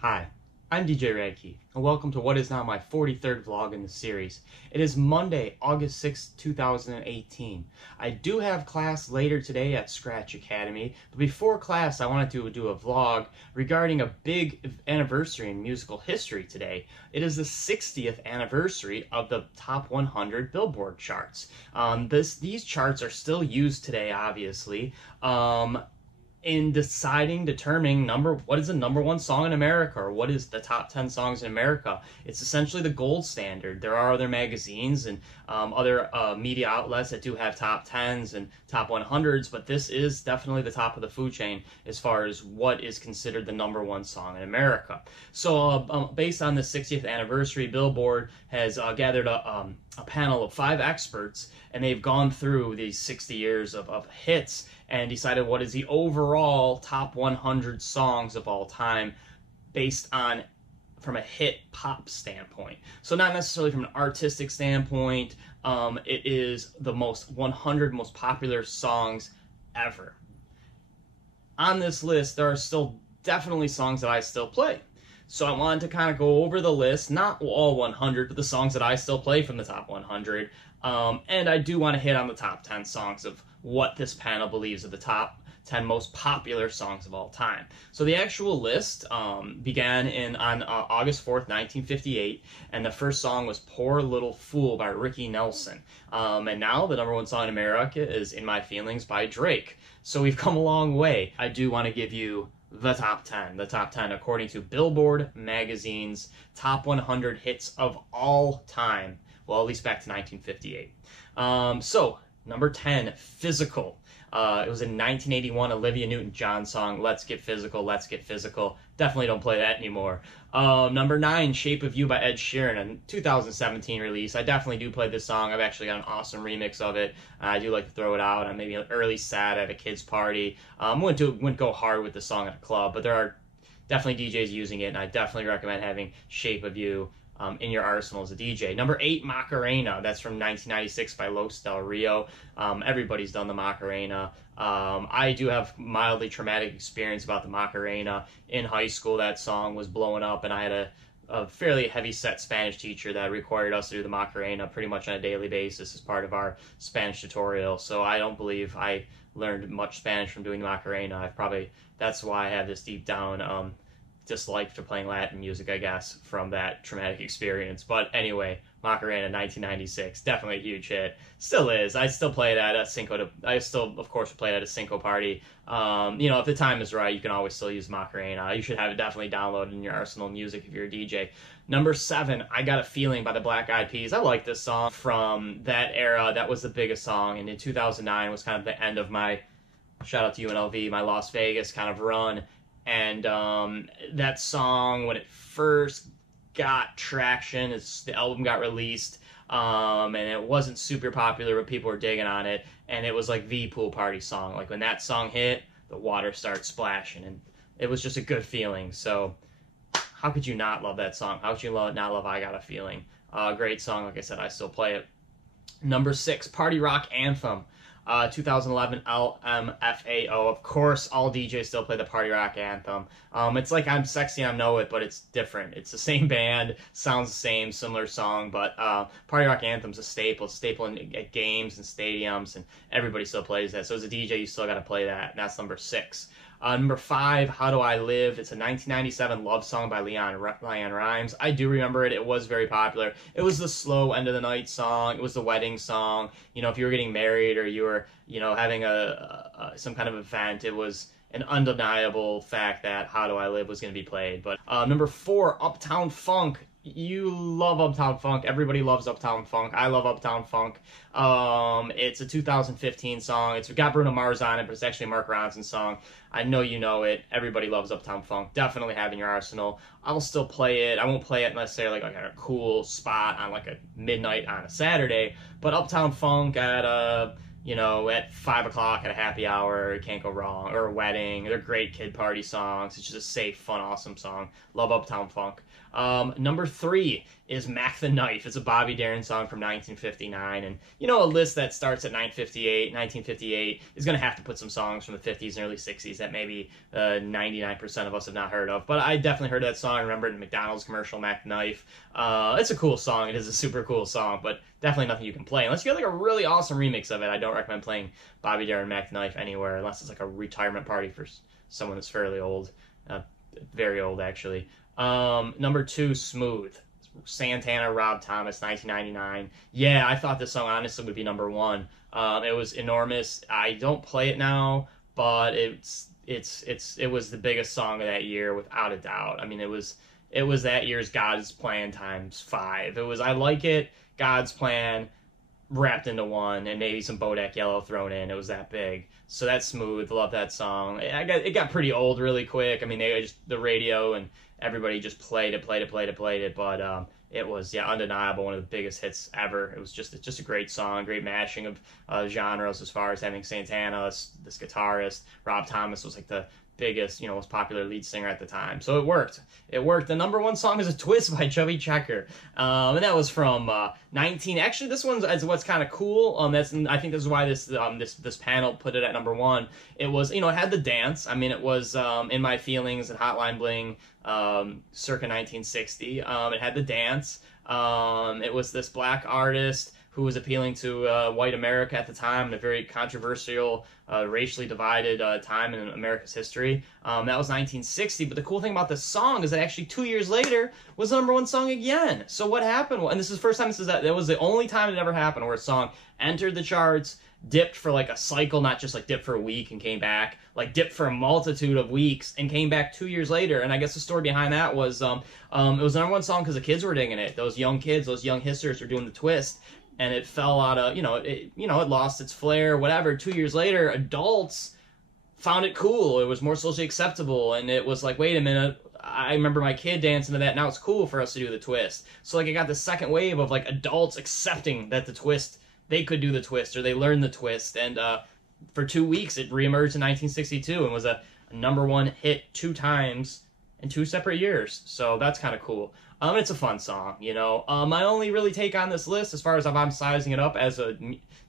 Hi, I'm DJ Rad Key, and welcome to what is now my 43rd vlog in the series. It is Monday, August 6th, 2018. I do have class later today at Scratch Academy, but before class I wanted to do a vlog regarding a big anniversary in musical history today. It is the 60th anniversary of the Top 100 Billboard charts. These charts are still used today, obviously. In determining what is the number one song in America, or what is the top 10 songs in America. It's essentially the gold standard. There are other magazines and other media outlets that do have top 10s and top 100s, but this is definitely the top of the food chain as far as what is considered the number one song in America. So based on the 60th anniversary, Billboard has gathered a panel of 5 experts, and they've gone through these 60 years of hits and decided what is the overall top 100 songs of all time based on from a hit pop standpoint. So not necessarily from an artistic standpoint. It is the 100 most popular songs ever. On this list, there are still definitely songs that I still play. So I wanted to kind of go over the list, not all 100, but the songs that I still play from the top 100. And I do want to hit on the top 10 songs of what this panel believes are the top 10 most popular songs of all time. So the actual list began on August 4th, 1958, and the first song was Poor Little Fool by Ricky Nelson. And now the number one song in America is In My Feelings by Drake. So we've come a long way. I do want to give you the top 10 according to Billboard magazine's top 100 hits of all time. Well, at least back to 1958. So, number 10, Physical. It was a 1981 Olivia Newton-John song, Let's Get Physical, Let's Get Physical. Definitely don't play that anymore. Number 9, Shape of You by Ed Sheeran, a 2017 release. I definitely do play this song. I've actually got an awesome remix of it. I do like to throw it out on maybe an early Saturday at a kid's party. Wouldn't go hard with the song at a club, but there are definitely DJs using it, and I definitely recommend having Shape of You in your arsenal as a DJ. Number 8, Macarena. That's from 1996 by Los Del Rio. Everybody's done the Macarena. I do have mildly traumatic experience about the Macarena. In high school, that song was blowing up, and I had a fairly heavy-set Spanish teacher that required us to do the Macarena pretty much on a daily basis as part of our Spanish tutorial. So I don't believe I learned much Spanish from doing the Macarena. That's why I have this deep down dislike for playing Latin music, I guess, from that traumatic experience. But anyway, Macarena 1996, definitely a huge hit. Still is. I still play it at a Cinco. I still, of course, play it at a Cinco party. If the time is right, you can always still use Macarena. You should have it definitely downloaded in your arsenal of music if you're a DJ. Number 7, I Got a Feeling by the Black Eyed Peas. I like this song from that era. That was the biggest song, and in 2009 was kind of the end of my, shout out to UNLV, my Las Vegas kind of run. And that song, when it first got traction, the album got released, and it wasn't super popular, but people were digging on it, and it was like the pool party song. Like when that song hit, the water started splashing, and it was just a good feeling. So how could you not love that song? How could you not love I Got a Feeling? Great song. Like I said, I still play it. Number 6, Party Rock Anthem. 2011 LMFAO. Of course, all DJs still play the Party Rock Anthem. It's like I'm Sexy, I Know It, but it's different. It's the same band, sounds the same, similar song, but Party Rock Anthem's a staple. It's a staple at games and stadiums, and everybody still plays that. So as a DJ, you still got to play that, and that's number 6. Number 5, How Do I Live? It's a 1997 love song by Leon Rimes. I do remember it. It was very popular. It was the slow end of the night song. It was the wedding song. If you were getting married or you were, having some kind of event, it was an undeniable fact that How Do I Live was going to be played. But number 4, Uptown Funk. You love Uptown Funk. Everybody loves Uptown Funk. I love Uptown Funk. It's a 2015 song. It's got Bruno Mars on it, but it's actually a Mark Ronson song. I know you know it. Everybody loves Uptown Funk. Definitely have in your arsenal. I'll still play it. I won't play it necessarily like at a cool spot on like a midnight on a Saturday, but Uptown Funk at a you know, at 5 o'clock at a happy hour, it can't go wrong, or a wedding. They're great kid party songs. It's just a safe, fun, awesome song. Love Uptown Funk. Number 3 is Mac the Knife. It's a Bobby Darin song from 1959. And, you know, a list that starts at 1958 is going to have to put some songs from the 50s and early 60s that maybe 99% of us have not heard of. But I definitely heard that song. I remember it in the McDonald's commercial, Mac the Knife. It's a cool song. It is a super cool song, but definitely nothing you can play. Unless you get like a really awesome remix of it, I don't recommend playing Bobby Darin Mac the Knife anywhere unless it's like a retirement party for someone that's fairly old. Very old, actually. Number 2, Smooth. Santana, Rob Thomas, 1999. Yeah, I thought this song honestly would be number 1. It was enormous. I don't play it now, but it was the biggest song of that year without a doubt. I mean, it was that year's God's Plan times 5. It was I Like It, God's Plan wrapped into one, and maybe some Bodak Yellow thrown in. It was that big. So that's Smooth. Love that song. It got pretty old really quick. I mean, the radio and everybody just played it. But it was undeniable, one of the biggest hits ever. It was just a great song, great mashing of genres as far as having Santana, this guitarist. Rob Thomas was like the biggest, most popular lead singer at the time. So it worked. The number 1 song is A Twist by Chubby Checker. And that was from 19. Actually, this one's what's kind of cool. I think this is why this panel put it at number 1. It was, it had the dance. I mean, it was In My Feelings and Hotline Bling, circa 1960. It had the dance. It was this black artist who was appealing to white America at the time in a very controversial, racially divided time in America's history. That was 1960, but the cool thing about this song is that actually 2 years later was the number 1 song again. So what happened, and this is the first time that was the only time it ever happened where a song entered the charts, dipped for like a cycle, not just like dipped for a week and came back, like dipped for a multitude of weeks and came back 2 years later. And I guess the story behind that was it was the number 1 song because the kids were digging it. Those young kids, those young hipsters were doing the twist. And it fell out of, it lost its flair, whatever. 2 years later, adults found it cool. It was more socially acceptable. And it was like, wait a minute, I remember my kid dancing to that. Now it's cool for us to do the twist. So like, I got the second wave of like adults accepting that they could do the twist, or they learned the twist. And for 2 weeks, it reemerged in 1962 and was a number 1 hit 2 times in 2 separate years. So that's kind of cool. It's a fun song, My only really take on this list, as far as I'm sizing it up as a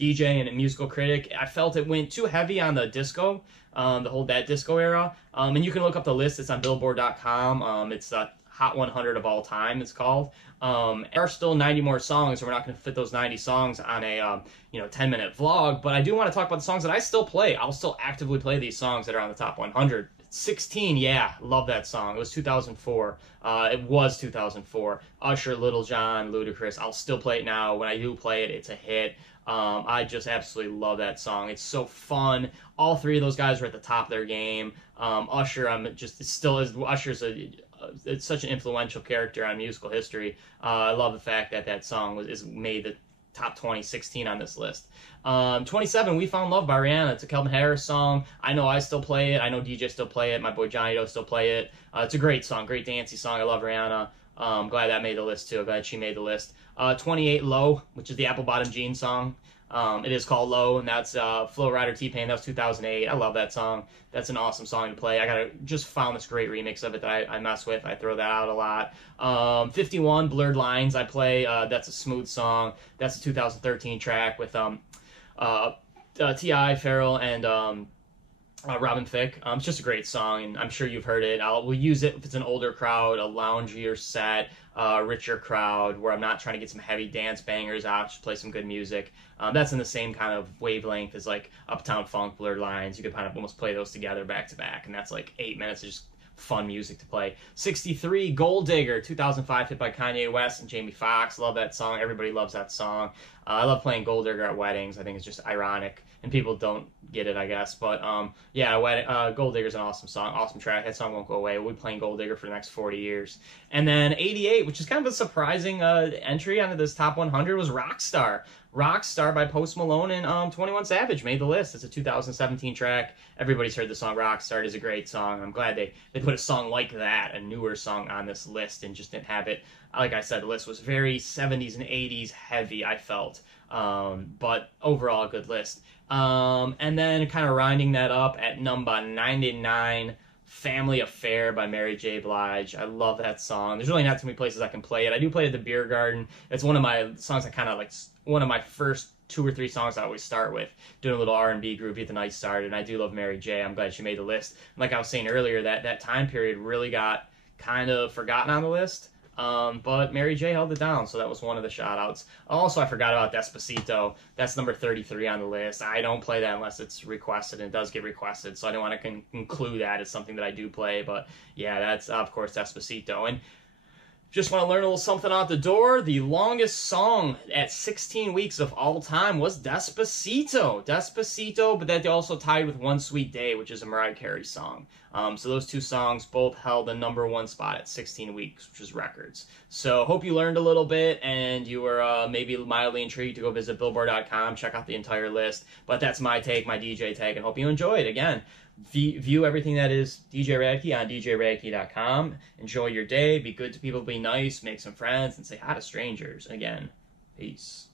DJ and a musical critic, I felt it went too heavy on the disco, that disco era. And you can look up the list. It's on Billboard.com. It's Hot 100 of all time, it's called. There are still 90 more songs, and we're not going to fit those 90 songs on a 10-minute vlog. But I do want to talk about the songs that I still play. I'll still actively play these songs that are on the top 100. 16, yeah, love that song. It was 2004. It was 2004. Usher, Little John, Ludacris. I'll still play it now. When I do play it, it's a hit. I just absolutely love that song. It's so fun. All 3 of those guys are at the top of their game. Usher, Usher's it's such an influential character on musical history. I love the fact that song is made the top 2016 on this list. 27, We Found Love by Rihanna. It's a Calvin Harris song. I know I still play it. I know DJ still play it. My boy Johnny Doe still play it. It's a great song, great dancey song. I love Rihanna. I'm glad that made the list too. I'm glad she made the list. 28, Low, which is the Apple Bottom Jeans song. It is called Low, and that's Flo Rida, T-Pain. That was 2008. I love that song. That's an awesome song to play. Just found this great remix of it that I mess with. I throw that out a lot. 51, Blurred Lines. I play. That's a smooth song. That's a 2013 track with T.I., Pharrell, and Robin Thicke. It's just a great song, and I'm sure you've heard it. We'll use it if it's an older crowd, a loungier set, richer crowd, where I'm not trying to get some heavy dance bangers out, just play some good music. That's in the same kind of wavelength as like Uptown Funk, Blurred Lines. You could kind of almost play those together back to back, and that's like 8 minutes of just fun music to play. 63, Gold Digger, 2005, hit by Kanye West and Jamie Foxx. Love that song. Everybody loves that song. I love playing Gold Digger at weddings. I think it's just ironic, and people don't get it, I guess. But Gold Digger's an awesome song, awesome track. That song won't go away. We'll be playing Gold Digger for the next 40 years. And then 88, which is kind of a surprising entry onto this top 100, was Rockstar. Rockstar by Post Malone and 21 Savage made the list. It's a 2017 track. Everybody's heard the song Rockstar. It is a great song. I'm glad they put a song like that, a newer song, on this list and just didn't have it. Like I said, the list was very 70s and 80s heavy, I felt. difficult. But overall, a good list. And then kind of rounding that up at number 99, Family Affair by Mary J. Blige. I love that song. There's really not too many places I can play it. I do play it at the beer garden. It's one of my songs I kind of like, one of my first 2 or 3 songs I always start with, doing a little R&B groove, get the night started, and I do love Mary J. I'm glad she made the list. Like I was saying earlier, that time period really got kind of forgotten on the list. But Mary J held it down, so that was one of the shout-outs. Also, I forgot about Despacito. That's number 33 on the list. I don't play that unless it's requested, and it does get requested, so I didn't want to include that as something that I do play. But yeah, that's, of course, Despacito. And just want to learn a little something out the door. The longest song at 16 weeks of all time was Despacito. Despacito, but that also tied with One Sweet Day, which is a Mariah Carey song. So those 2 songs both held the #1 spot at 16 weeks, which is records. So hope you learned a little bit, and you were maybe mildly intrigued to go visit Billboard.com, check out the entire list. But that's my take, my DJ tag, and hope you enjoyed. Again, view everything that is DJ Rad Key on djradkey.com. Enjoy your day. Be good to people. Be nice. Make some friends. And say hi to strangers. Again, peace.